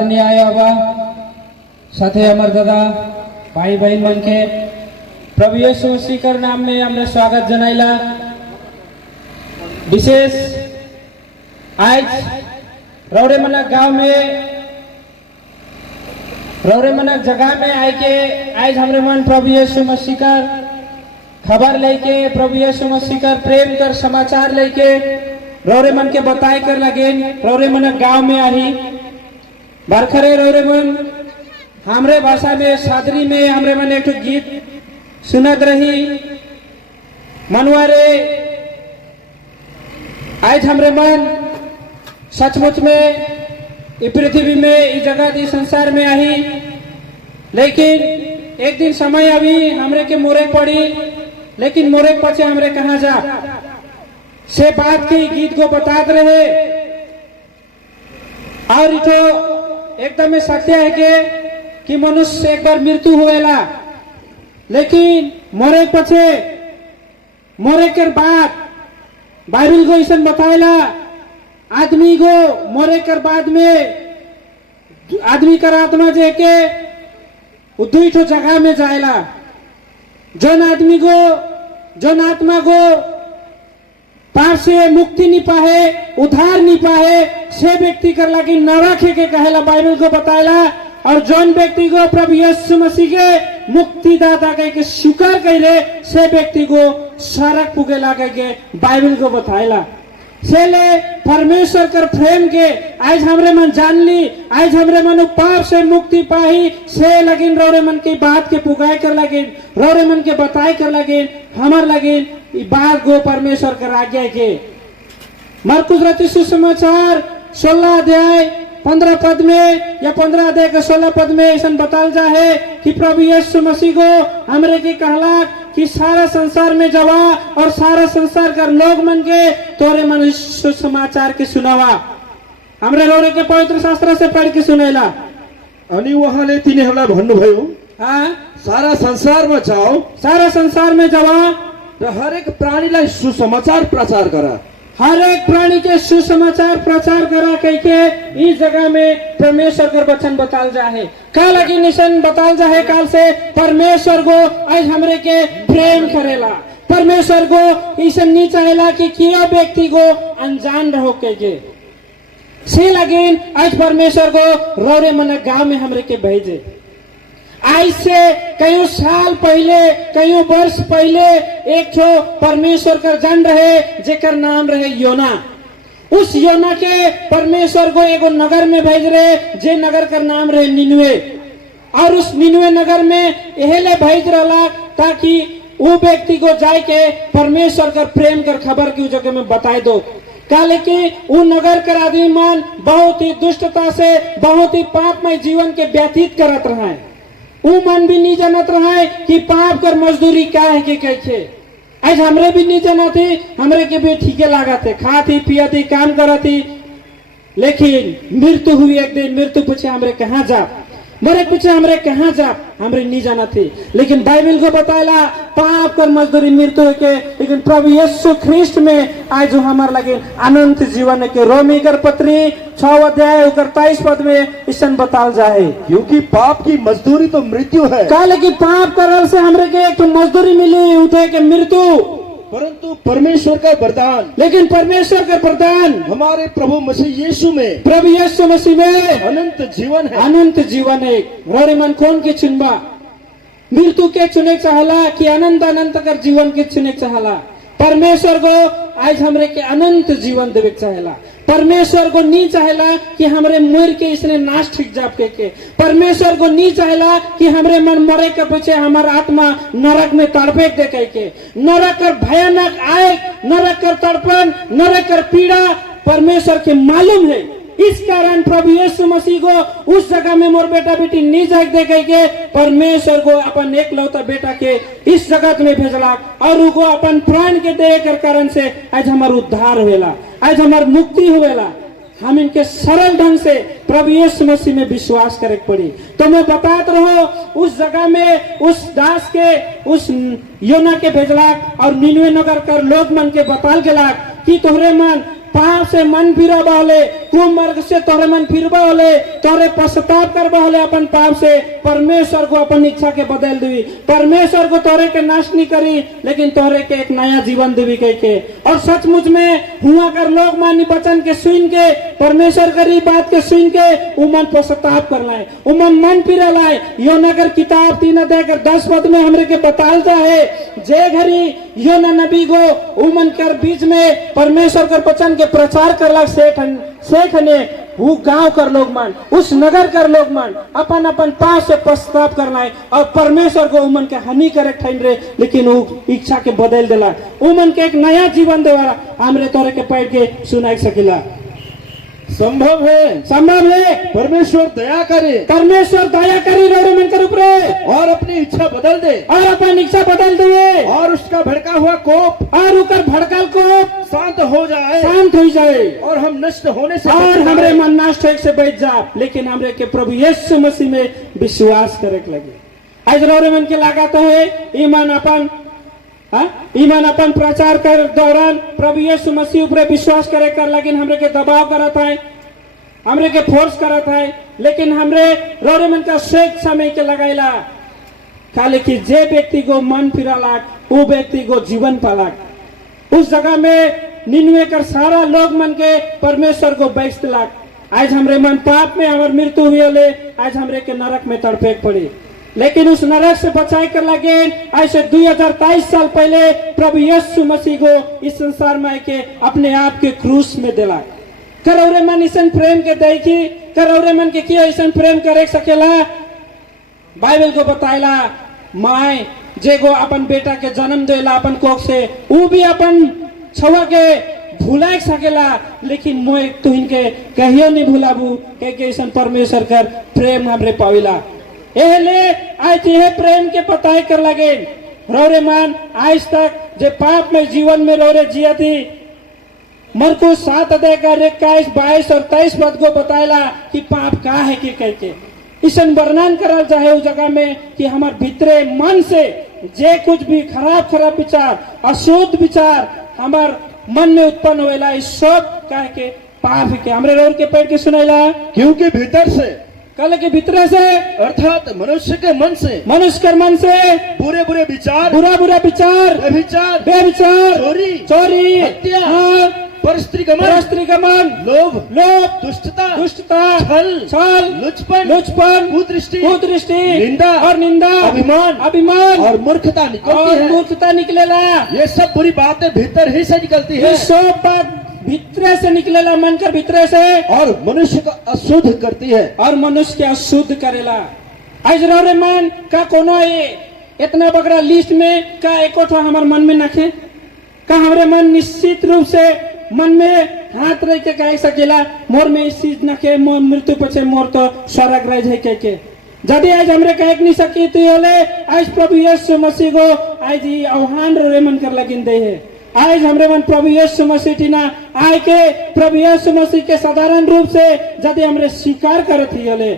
नहीं आया हुआ साथे अमर दादा भाई बहन मन के प्रभु यीशु मसीह कर नाम में हमने स्वागत जनाइला। विशेष आज रौरेमनक गांव में रौरेमनक जगह में आए के आज हमरे मन प्रभु यीशु मसीह कर खबर लेके प्रभु यीशु मसीह कर प्रेम कर समाचार लेके रौरेमन के बताए कर लगे रौरेमनक गांव में आई बारखरे रौरेमन हमरे भाषा में सादरी में हमरे मन एक गीत सुनत रही मनवारे आज हमरे मन सचमुच में इस पृथ्वी में इस जगह इस संसार में आई, लेकिन एक दिन समय अभी हमरे के मोरे पड़ी, लेकिन मोरे पचे हमरे कहाँ जा से बात की गीत को बताते रहे। और इतो एकदम सत्य है कि मनुष्य एक बार मृत्यु हुएला, लेकिन मोरे पचे मोरे के बाद बाइबल को ऐसा बताएला आदमी को मोरे कर बाद में आदमी कर आत्मा जे के दुई ठो जगह में जाएला। जौन आदमी को जौन आत्मा को पाप से मुक्ति नहीं पाए उद्धार नहीं पाए से व्यक्ति कर लगी नरक के कहेला बाइबल को बताएला। और जौन व्यक्ति को प्रभु यीशु मसीह के मुक्तिदाता कह के स्वीकार करे से व्यक्ति को सड़क पुगे लागे के बाइबल को बताएला। से ले परमेश्वर कर प्रेम के आज हमरे मन जान ली, आज हमरे मन पाप से मुक्ति पाही से लगिन रौरे मन की बात के पुगाए कर लगिन रौरे मन के बताए कर लगिन हमार लगिन बात को परमेश्वर कर आज्ञा के मरकुस रचित सुसमाचार 16 अध्याय 15 पद में या 15 अध्याय के 16 पद में ऐसा बताल जा है कि प्रभु यीशु मसीह को हमरे की कहला कि सारा संसार में जवा और सारा संसार का लोग मन के तोरे मन सुसमाचार के सुनावा। हमरे रोरे के पवित्र शास्त्र से पढ़ के सुनेला अनि उहाँले तिनीहरूलाई भन्नुभयो हाँ सारा संसार में जाओ सारा संसार में जवा र हरेक प्राणीलाई सुसमाचार प्रचार गर हर एक प्राणी के सुसमाचार प्रचार करा कह के इस जगह में परमेश्वर का वचन बताल जा है। का लगी निशन बताल जा है काल से परमेश्वर को आज हमरे के प्रेम करेला, परमेश्वर को इसे नहीं चाहेला कि किया व्यक्ति को अनजान रहो के से लगिन आज परमेश्वर को रौरे मन गांव में हमरे के भेजे। आज से कई साल पहले कई वर्ष पहले एक ठो परमेश्वर का जन रहे जेकर नाम रहे योना। उस योना के परमेश्वर को एक नगर में भेज रहे जे नगर का नाम रहे निनवे। और उस निनवे नगर में यह भेज रहा ताकि वो व्यक्ति को जाए के परमेश्वर का प्रेम कर खबर की जगह में बताए दो। काले कि वो नगर कर आदमी मन बहुत ही दुष्टता से बहुत ही पापमय जीवन के व्यतीत करत रहा है। वो मन भी नहीं जानत रहा है कि पाप कर मजदूरी क्या है कि कैसे। आज हमरे भी नहीं जाना थे, हमरे के भी ठीके लगा थे, खाती पियाती काम करती, लेकिन मृत्यु हुई एक दिन मृत्यु पूछे हमरे कहाँ जा मरे पूछे हमरे कहाँ जा हमरे नहीं जाना थे। लेकिन बाइबल को बताया पाप कर मजदूरी मृत्यु के, लेकिन प्रभु यीशु ख्रिस्ट में आज जो हमारे लगे अनंत जीवन के रोमी कर पत्री 6 अध्याय 23 पद में ईसन बताल जाए क्योंकि पाप की मजदूरी तो मृत्यु है। काले की पाप करल से हमरे के एक तो मजदूरी मिली उठे के मृत्यु, परंतु परमेश्वर का वरदान लेकिन परमेश्वर का वरदान हमारे प्रभु मसीह यीशु में प्रभु यीशु मसीह में अनंत जीवन है। अनंत जीवन है। रोरे मन कौन के चुनबा मृत्यु के चुने चाहला कि अनंत अनंत कर जीवन के चुने चाहला। परमेश्वर को आज हमरे के अनंत जीवन देवे चाहेला। परमेश्वर को नहीं चाहेला कि हमरे मर के इसने नाश ठीक जाप के परमेश्वर को नहीं चाहेला कि हमरे मन मरे के पीछे हमारा आत्मा नरक में तड़पे दे के नरक कर भयानक आए नरक कर तड़पन नरक कर पीड़ा परमेश्वर के मालूम है। इस कारण प्रभु यीशु मसीह को उस जगह में मोर बेटा बेटी नहीं जाग दे के परमेश्वर को अपन एक लौता बेटा के इस जगत में भेजला और उनको अपन प्राण के दे कर कारण से आज हमार उद्धार हुएला, आज हमार मुक्ति हुएला। हम इनके सरल ढंग से प्रभु यीशु मसीह में विश्वास करे पड़ी। तो मैं बताते रहो उस जगह में उस दास के उस योना के भेजला और निनवे नगर कर लोग मन के बताल गेला कि तोहरे मन पाप से मन फिरा वाले कुमार्ग से तोरे मन फिरबा होले, तोरे पश्चाताप करबा होले अपन पाप से, परमेश्वर को अपन इच्छा के बदल देवी। परमेश्वर को तोरे के नाश नहीं करी, लेकिन तोरे के एक नया जीवन देवी कह के। और सचमुच में हुआ कर लोग मानी वचन के सुन के, परमेश्वर करी बात के सुन के उमन पश्चाताप कर लाए, उमन मन फिरा लाए। योना कर किताब 3 अध्याय 10 पद में हमरे के बतालता है, जे घड़ी योना नबी को उमन कर बीच में परमेश्वर कर वचन के प्रचार करला सेठ ने वो गांव कर लोग मान, उस नगर कर लोग मान अपन अपन पाप से पश्चाताप करना है और परमेश्वर को उमन के हानि करे ठहन रहे, लेकिन वो इच्छा के बदल देला, उमन के एक नया जीवन देवाला हमरे तोरे के पैर के सुनाई सकेला। संभव है परमेश्वर दया करे, परमेश्वर दया करी रोड मन कर ऊपर और अपनी इच्छा बदल दे, और अपन इच्छा बदल दे, और उसका भड़का हुआ कोप और उकर भड़कल को शांत हो जाए, शांत हो जाए, और हम नष्ट होने से और बच हमरे जाए। मन नष्ट होने से बच जा। लेकिन हमरे के प्रभु यीशु मसीह में विश्वास करे के लगे। आज रोरे मन के लगा तो है ईमान अपन प्रचार कर दौरान प्रभु यीशु मसीह ऊपर विश्वास करे कर, लेकिन हमरे के दबाव करत है, हमरे के फोर्स करत है, लेकिन हमरे रोरे मन का शेख समय के लगाइला खाली कि जे व्यक्ति को मन फिरालाक वो व्यक्ति को जीवन पालाक। उस जगह में निन्वे कर सारा लोग मन के परमेश्वर को बैठ लाक। आज हमरे मन पाप में हमार मृत्यु हुई होले, आज हमरे के नरक में तड़पे पड़ी, लेकिन उस नरक से बचाए कर लगे ऐसे 2023 साल पहले प्रभु यीशु मसीह को इस संसार में आके अपने आप के क्रूस में दिला। करौरे मन ईसन प्रेम के देखी, करौरे मन के किया ईसन प्रेम करे सकेला। बाइबल को बताइला माए जे को अपन बेटा के जन्म देला अपन कोख से, वो भी अपन छुआ के भुला सकेला, लेकिन मोए तुहिन के कहियो नहीं भुलाबू के ईसन परमेश्वर कर प्रेम हमरे पाविला। एहले आज यह प्रेम के पताए कर लगे रोरे मान आज तक जे पाप में जीवन में रोरे जिया थी। मरकुस 7 अध्याय 21, 22 और 23 पद को बताएला कि पाप का है कि कह के ईसन वर्णन करल चाहे उस जगह में कि हमार भीतरे मन से जे कुछ भी खराब विचार, अशुद्ध विचार हमार मन में उत्पन्न होएला, इस सब कह के पाप है के हमरे रोर के पेड़ के सुनाइला। क्योंकि भीतर से कल के भीतर से अर्थात मनुष्य के मन से बुरा विचार, विचार, बेविचार, चोरी, हत्या, परस्त्री गमन, लोभ, दुष्टता, छल, लुचपन, कुदृष्टि, निंदा, अभिमान और मूर्खता निकलेला। ये सब बुरी बातें भीतर ही से निकलती है, ये सब बात भीतर से निकलेला, मन कर भीतर से, और मनुष्य को अशुद्ध करती है, और मनुष्य के अशुद्ध करेला। आज रे मन का कोनो इतना बड़ा लिस्ट में का एको हमारे मन में नखे का हमारे मन निश्चित रूप से मन में हाथ रह के कह सकेला मोर में इस चीज नखे, मोर मृत्यु पछे मोर तो स्वर्ग रह जाए के यदि आज हमरे कह नहीं सकी तो आज प्रभु यीशु मसीह को आज आह्वान रे मन कर लगिन दे है। आज हमरे मन प्रभु यीशु मसीह टीना आए के प्रभु यीशु मसीह के साधारण रूप से यदि हमरे स्वीकार करत ही होले।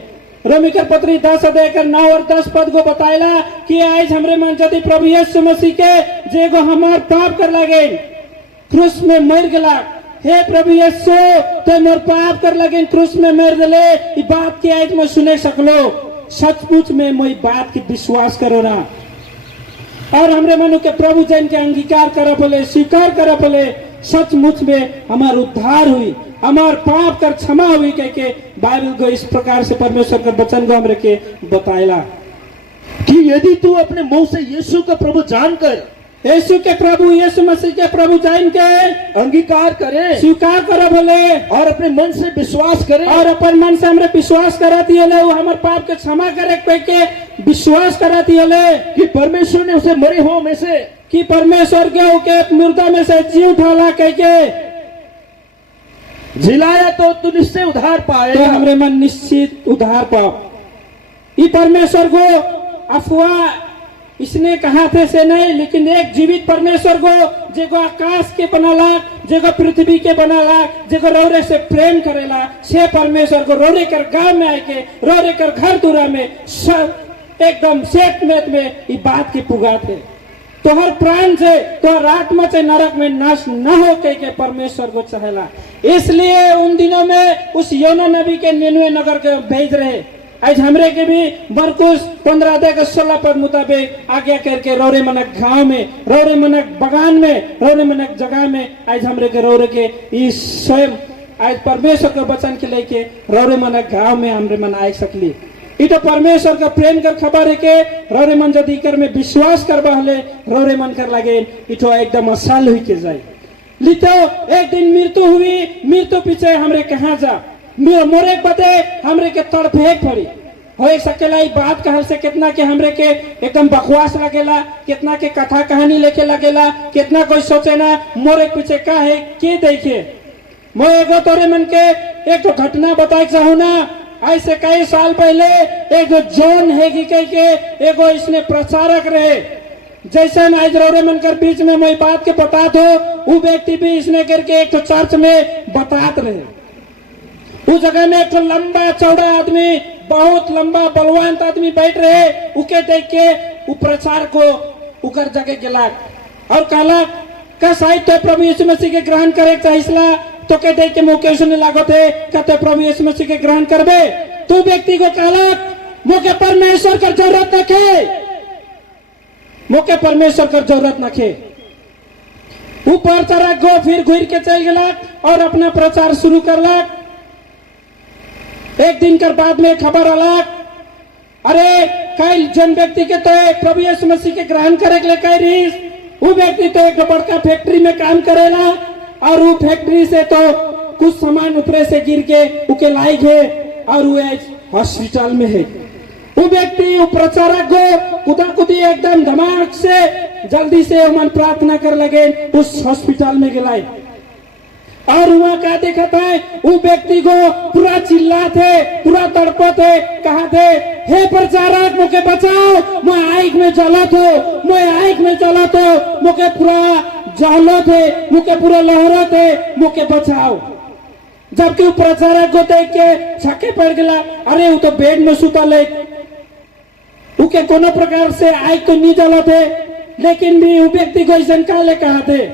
रोमी कर पत्री 10 अध्याय 9 और 10 पद को बताइला कि आज हमरे मन यदि प्रभु यीशु मसीह के जे को हमार पाप कर लगे क्रूस में मर गला, हे प्रभु यीशु ते मोर पाप कर लगे क्रूस में मर गले, ई बात के आज मैं सुने सकलो, सचमुच में मोई बात की विश्वास करो ना, और हमरे मनु के प्रभु जन के अंगीकार कर पले, स्वीकार कर पले, सचमुच में हमार उद्धार हुई, हमार पाप कर क्षमा हुई कह के बाइबल को इस प्रकार से परमेश्वर का वचन को हमरे के बताएला कि यदि तू अपने मुंह से यीशु का प्रभु जानकर, यीशु के प्रभु यीशु मसीह के प्रभु जान के अंगीकार करे, स्वीकार करे भले, और अपने मन से विश्वास करे, और अपन मन से हमरे विश्वास कराती है वो हमारे पाप के क्षमा करे कह के विश्वास कराती है कि परमेश्वर ने उसे मरे हुओं में से, कि परमेश्वर के मुर्दा में से जी उठाला कह के जिलाया तो तू निश्चय उद्धार पाएगा, तो हमरे मन निश्चित उद्धार पाओ। ये परमेश्वर को अफवाह इसने कहा थे से नहीं, लेकिन एक जीवित परमेश्वर को जेको आकाश के बनाला, जेको पृथ्वी के बनाला, जेको रौरे से प्रेम करेला, से परमेश्वर को रौरे कर गांव में आके, रौरे कर घर दूरा में सब एकदम सेठ में ये बात की पुगात है। तोहर प्राण से तोहर आत्मा से नरक में नाश न हो के परमेश्वर को चाहेला। इसलिए उन दिनों में उस योना नबी के निनवे नगर के भेज रहे। आज हमरे के भी मरकुस 15:16 मुताबिक आज्ञा करके रौरे मनक गांव में, रौरे मनक बगान में, रौरे मनक जगह में आज हमरे के रौरे के इस स्वयं आज परमेश्वर के वचन के लेके रौरे मनक गांव में हमरे मन आए सकली। ई तो परमेश्वर का प्रेम कर खबर है के रौरे मन यदि कर में विश्वास करबा हले रौरे मन कर लगे ई तो एकदम असल हुई के जाए। लितो एक दिन मृत्यु हुई, मृत्यु पीछे हमरे कहाँ जा मोरे बदे हमरे के तड़फेक पड़ी हो सकेला। ई बात कहल से कितना के हमरे के एकदम बकवास लगेला, कितना के कथा कहानी लेके लगेला, कितना कोई सोचे ना मोरे पीछे का है के देखे। मैं एगो तोरे मन के एक तो घटना बताए चाहूँ ना। ऐसे कई साल पहले एक जॉन हैगी कह के एगो इसने प्रचारक रहे। जैसे आज रौरे मन कर बीच में मैं बात के बता दो, वो व्यक्ति भी इसने करके एक तो चर्च में बतात रहे। उस जगह में एक तो लंबा चौड़ा आदमी, बहुत लंबा बलवान आदमी बैठ रहे। उके देख के वो प्रचार को उकर जगह गेला और कहला का साहित्य प्रभु यीशु मसीह के ग्रहण करे चाहिए तो के देख के मुके सुने लागो थे कहते प्रभु यीशु मसीह के ग्रहण करबे। तू व्यक्ति को कहला मुके परमेश्वर कर जरूरत नखे, मुके परमेश्वर कर जरूरत नखे। वो प्रचारक गो फिर घूर के चल गला और अपना प्रचार शुरू करला। एक दिन कर बाद में खबर आला, अरे कई जन व्यक्ति के तो प्रभु यीशु मसीह के ग्रहण करे के लिए कह रही। वो व्यक्ति तो एक बड़का फैक्ट्री में काम करेला और वो फैक्ट्री से तो कुछ सामान ऊपर से गिर के उके लायक है और वो हॉस्पिटल में है। वो व्यक्ति वो प्रचारक को कुदा कुदी एकदम धमाक से जल्दी से मन प्रार्थना कर लगे उस हॉस्पिटल में गिलाए और वहाँ क्या देखा था वो व्यक्ति को पूरा चिल्लाते, पूरा तड़पते, कहा थे हे प्रचारक मुझे बचाओ, मैं आग में जला तो, मैं आग में जला तो, मुझे पूरा जलो थे, मुझे पूरा लहरा थे, मुझे बचाओ। जबकि वो प्रचारक को देख के छक्के पड़ गया, अरे वो तो बेड में सुता ले, उके कोनो प्रकार से आग तो नहीं जला थे, लेकिन भी वो व्यक्ति को ऐसा काले कहा थे।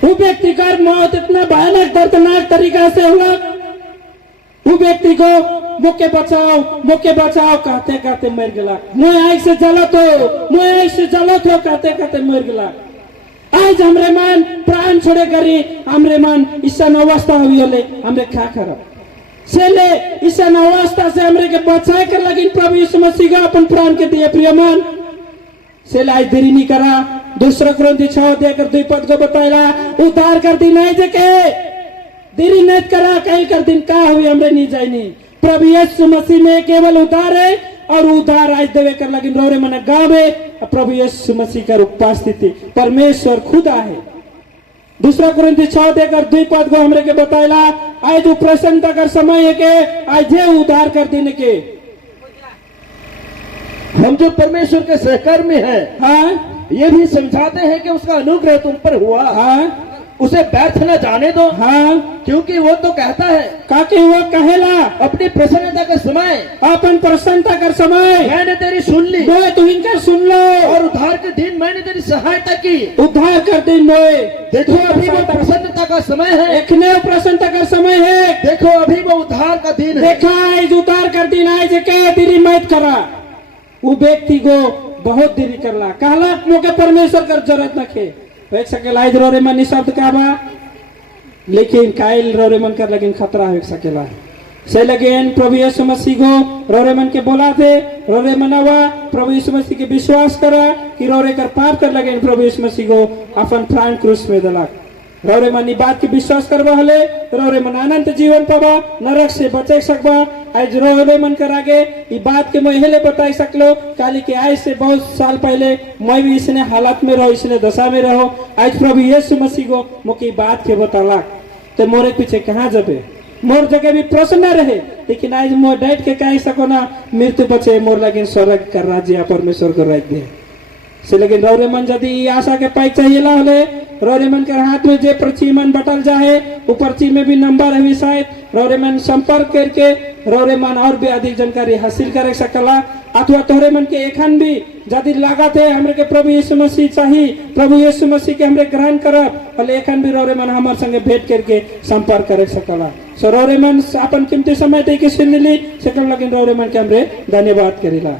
वो व्यक्ति का मौत इतना भयानक दर्दनाक तरीका से हुआ। वो व्यक्ति को मुके बचाओ कहते कहते मर गया। मैं आग से जला तो, मैं आग से जला तो कहते कहते मर गया। आज हमरे मन प्राण छोड़े करी, हमरे मन ईसन अवस्था हुई होले, हमरे क्या करब सेले ईसन अवस्था से हमरे के बचाए कर लगी प्रभु यीशु मसीह का अपन प्राण के दिए। प्रिय मन सेले आज देरी नहीं करा। दूसरा क्रंथी 6:2 को बताया उद्धार कर दी नहीं देखे देरी नहीं करा कहीं कर दिन का हुई हमरे नहीं जाइनी। प्रभु यीशु मसीह में केवल उद्धार है और उद्धार आज देवे कर लगी रौरे मन गाँव में प्रभु यीशु मसीह का उपस्थिति परमेश्वर खुदा है। दूसरा क्रंथी 6:2 को हमरे के बताया आज जो प्रसन्नता कर समय है के आज ये उद्धार कर देने के हम जो परमेश्वर के सहकर्मी हैं, हाँ ये भी समझाते हैं कि उसका अनुग्रह तुम पर हुआ, हाँ उसे व्यर्थ न जाने दो, हाँ क्योंकि वो तो कहता है काकि वो कहेला अपनी प्रसन्नता का समय, अपन प्रसन्नता कर समय मैंने तेरी सुन ली, मोए तू इनका सुन लो और उद्धार के दिन मैंने तेरी सहायता की। उद्धार कर दिन मोए देखो अभी वो प्रसन्नता का समय है, देखने प्रसन्नता का समय है। देखो अभी वो उद्धार का दिन है। देखा आज उद्धार कर दिन आए जे के तेरी मत करा। वो व्यक्ति को बहुत देरी करला कहला मोके परमेश्वर कर जरूरत नखे हो सकेला। आज रोरे मन शब्द का बा लेकिन कायल रोरे मन कर लेकिन खतरा हो सकेला से लगेन प्रभु यीशु मसीह को रोरे मन के बोला थे रोरे मनावा प्रभु यीशु मसीह के विश्वास करा कि रोरे कर पाप कर लगेन प्रभु यीशु मसीह को अपन प्राण क्रूस में दला। रौरे मन बात के विश्वास करवा हले रौरे मन अनंत जीवन पावा नरक से बचे सकबा। आज रौरे मन कर आगे ये बात के मैं हेले बता सकलो काली के आज से बहुत साल पहले मैं भी इसने हालत में रहो, इसने दशा में रहो। आज प्रभु यीशु मसीह को मुझे बात के बताला तो मोरे पीछे कहाँ जबे मोर जगह भी प्रश्न न रहे, लेकिन आज मोर डैट के कह सको ना मृत्यु बचे मोर लगे स्वर्ग कर राज्य परमेश्वर को राज्य दे से। लेकिन रौरे मन यदि आशा के पाई चाहिए ला हले रौरे मन के हाथ में जे पर्ची मन बटल जाए वो पर्ची में भी नंबर है शायद रौरे मन संपर्क करके रौरे मन और भी अधिक जानकारी हासिल करे सकला अथवा तोहरे मन के एखन भी यदि लागत है हमरे के प्रभु यीशु मसीह चाहिए, प्रभु यीशु मसीह के हमरे ग्रहण करब भले एखन भी रौरे मन हमार संगे भेंट करके संपर्क करे सकला। सो रौरे मन अपन कीमती समय दे के सुन ली सकल लगिन रौरे मन के हमरे धन्यवाद करेला।